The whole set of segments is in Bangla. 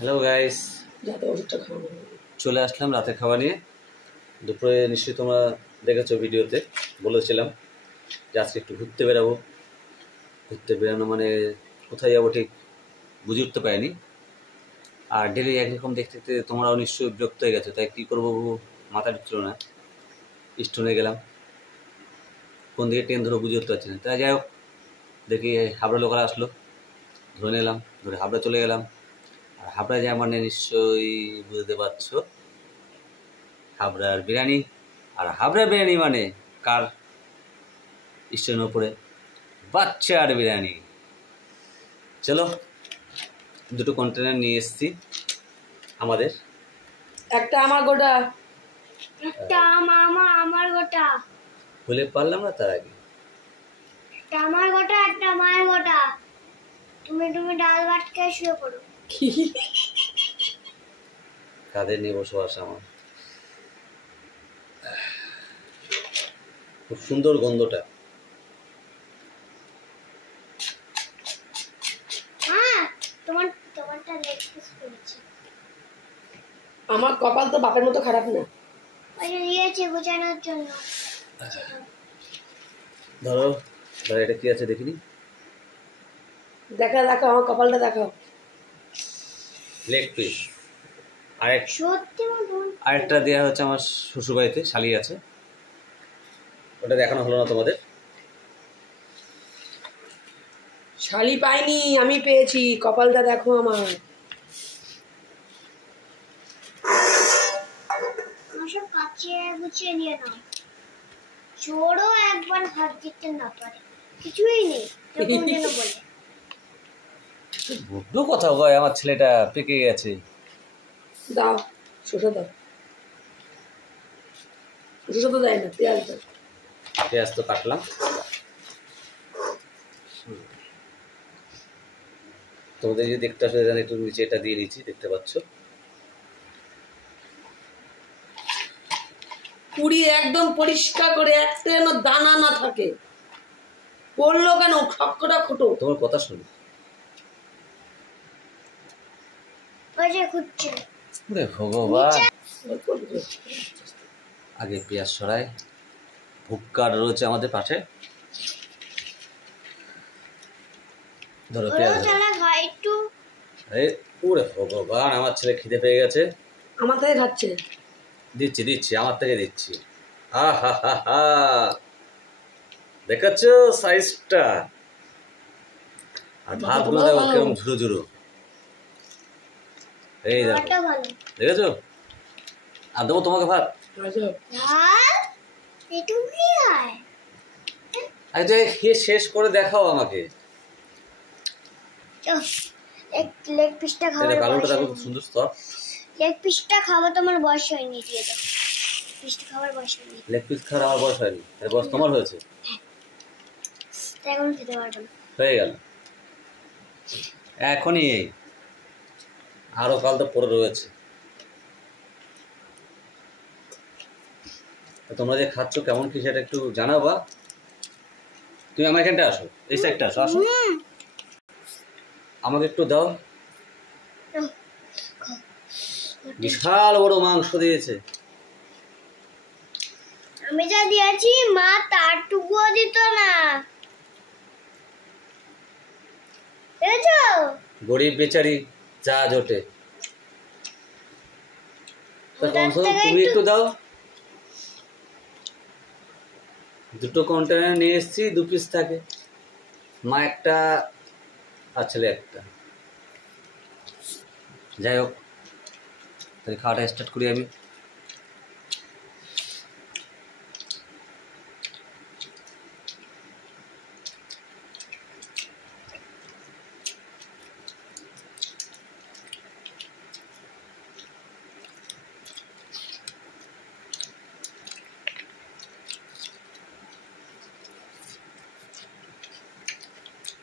হ্যালো গাইস, চলে আসলাম রাতের খাওয়া নিয়ে। দুপুরে নিশ্চয়ই তোমরা দেখেছো ভিডিওতে বলেছিলাম যে আজকে একটু ঘুরতে বেরাবো। ঘুরতে বেরানো মানে কোথায় যাবো ঠিক বুঝে উঠতে পারিনি। আর ডেলি একরকম দেখতে দেখতে তোমরাও নিশ্চয়ই বিরক্ত হয়ে গেছো, তাই কী করবো মাথা ঢুকছিল না। স্টোনে গেলাম, কোন দিকে ট্রেন ধরো বুঝে উঠতে পারছি না। তাই যাই হোক, দেখি হাবড়া লোকাল আসলো, ধরে নিলাম, ধরে হাবড়া চলে গেলাম। আর হাবড়া যাওয়া মানে নিশ্চয়ই বুঝতে পারছো হাবড়ার বিরিয়ানি। আর হাবড়ার বিরিয়ানি মানে কার? স্টেশনের উপরে বাচ্চার বিরিয়ানি। চলো, দুটো কন্টেনার নিয়ে এসেছি আমাদের। একটা আমার গোটা, একটা আমার গোটা। খুলে পারলাম না তার আগে। একটা আমার গোটা, একটা মায়ের গোটা। তুমি ডাল ভাত খেয়ে শুয়ে পড়ো। কাদের নিয়ে বসবাস আমার। খুব সুন্দর গন্ধটা। হ্যাঁ, তোমারটা লেগ পিস করেছে। আমার কপাল তো বাপের মতো খারাপ না। ওই যে দিয়েছে গোছানোর জন্য। ধরো ধরো, এটা কি আছে দেখিনি। দেখা দেখো আমার কপালটা দেখো। Leg piece. সত্যি আরেকটা দেওয়া হচ্ছে আমার শ্বশুরবাড়িতে, শালি আছে, ওটা দেখানো হলো না তোমাদের। শালি পাইনি, আমি পেয়েছি। কপালটা দেখো আমার। সব কাচিয়ে গুছিয়ে নিয়ে নাও। চোরও একবার হাত দিতে না পারে, কিছুই নেই এরকম যেন বলে। বড্ড কথা কয় আমার ছেলেটা, পেকে গেছে। দাও, শসা দাও। শসা তো দেয় না, পেঁয়াজ দাও। পেঁয়াজ তো কাটলাম। তোমাদের যদি দেখতে আসলে জানি, একটু নিচে এটা দিয়ে দিচ্ছি, দেখতে পাচ্ছ। পুরি একদম পরিষ্কার করে, একটা যেন দানা না থাকে। পড়লো কেন খটখটা খোটো? তোমার কথা শুনি। ওই যে খুঁজছে। ওরে ভগবান, আগে পেঁয়াজ সরাই। ভুক্কার রয়েছে আমাদের পাশে। ধরো পেঁয়াজ একটু। ওরে ভগবান, আমার ছেলে খিদে পেয়ে গেছে। আমার থেকে খাচ্ছে। দিচ্ছি দিচ্ছি, আমার থেকে দিচ্ছি। হা হা হা, দেখাচ্ছ সাইজটা? আর ভাতগুলো দেখো কেমন ঝুরো ঝুরো। এই দেখো, দেখেছো? আর দেবো তোমাকে ভাত। আচ্ছা, খেয়ে শেষ করে দেখাও আমাকে। লেগ পিসটা খাওয়ার আলুটা দেখো সুন্দর সফট। লেগ পিসটা খাওয়া তোমার বয়স হয়নি, দিয়ে দাও। পিসটা খাওয়ার বয়স হয়নি। লেগ পিস খাওয়ার আমার বয়স হয়নি, এর বয়স তোমার হয়েছে। তাই এখন খেতে পারবো না। হয়ে গেল এখনই, আরো কাল তো পরে রয়েছে। তোমরা যে খাচ্ছ কেমন কি সেটা একটু জানাবা। তুমি আমার এখানটা আসো, এই সাইডটা আসো, আসো আমাকে একটু দাও। বিশাল বড় মাংস দিয়েছে। আমি যা দিয়েছি মা তারটুকুও দিত না, বুঝেছো? গরিব বেচারি যা জোটে। তুমি একটু দাও। দুটো কন্টেনার নিয়ে এসেছি, 2 পিস থাকে। মা একটা আর ছেলে একটা। যাই হোক, তাহলে খাওয়াটা স্টার্ট করি আমি।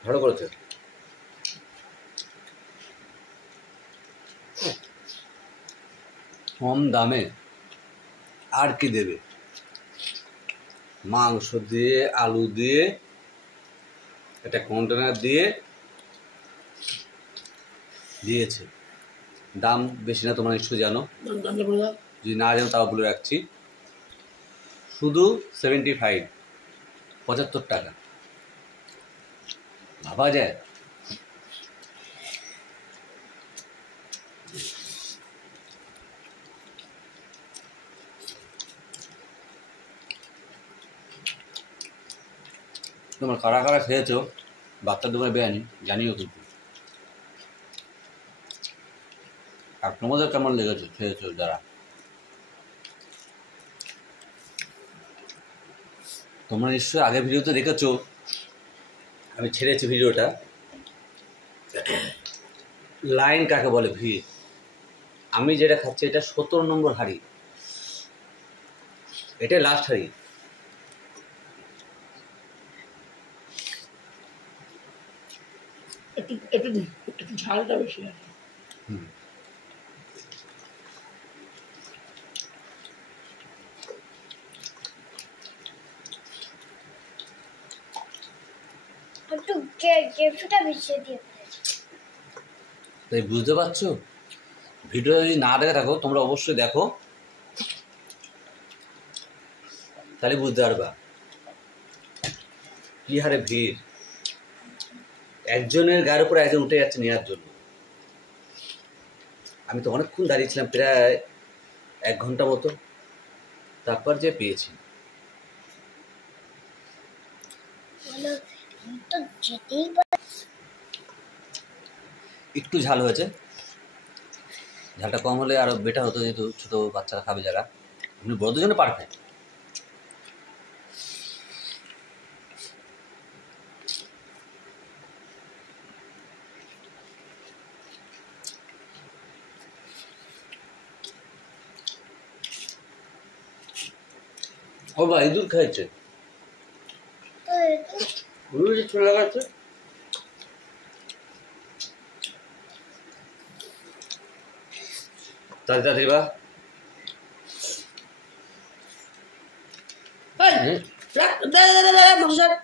ভালো করেছে। কম দামে আর কি দেবে? মাংস দিয়ে, আলু দিয়ে, একটা কন্টেনার দিয়ে দিয়েছে। দাম বেশি না, তোমরা নিশ্চয়ই জানো। দামটা বলে দাও। যদি না জানো তাও বলে রাখছি, শুধু 75, 75 টাকা। ভাবা যায়? তোমার কারা কারা খেয়েছো বাচ্চা দোকানে বিরিয়ানি জানিও কিন্তু। আর তোমাদের কেমন লেগেছে খেয়েছো যারা? তোমরা নিশ্চয়ই আগের ভিডিওতে দেখেছো, আমি ছেড়েছি ভিডিওটা, লাইন কাকে বলে, ভিড়। আমি যেটা খাচ্ছি এটা 17 নম্বর হাঁড়ি, এটাই লাস্ট হাঁড়ি। একটু একটু একটু ঝালটা বেশি আছে। একটু গ্রেভিটা মিশিয়ে দিয়ে তাই বুঝতে পারছো, ভিডিও যদি না দেখে থাকো তোমরা অবশ্যই দেখো, তাহলে বুঝতে পারবা কি হারে ভিড়। একজনের গায়ের উপরে একজন উঠে যাচ্ছে নেওয়ার জন্য। আমি তো অনেকক্ষণ দাঁড়িয়েছিলাম, প্রায় 1 ঘন্টা মতো, তারপর যে পেয়েছি। বলো, তো যেতেই একটু ঝাল হয়েছে, ঝালটা কম হলে আরো বেটার হতো, যেহেতু ছোটো বাচ্চারা খাবে যারা, এমনি বড়দের জন্য পারফেক্ট। ও বা ইঁদুর খাইছে, চলে লাগাচ্ছে। তাড়াতাড়ি বা এই, রাখ, দে, দে, দে, দে, দে, মাংস ছাড়।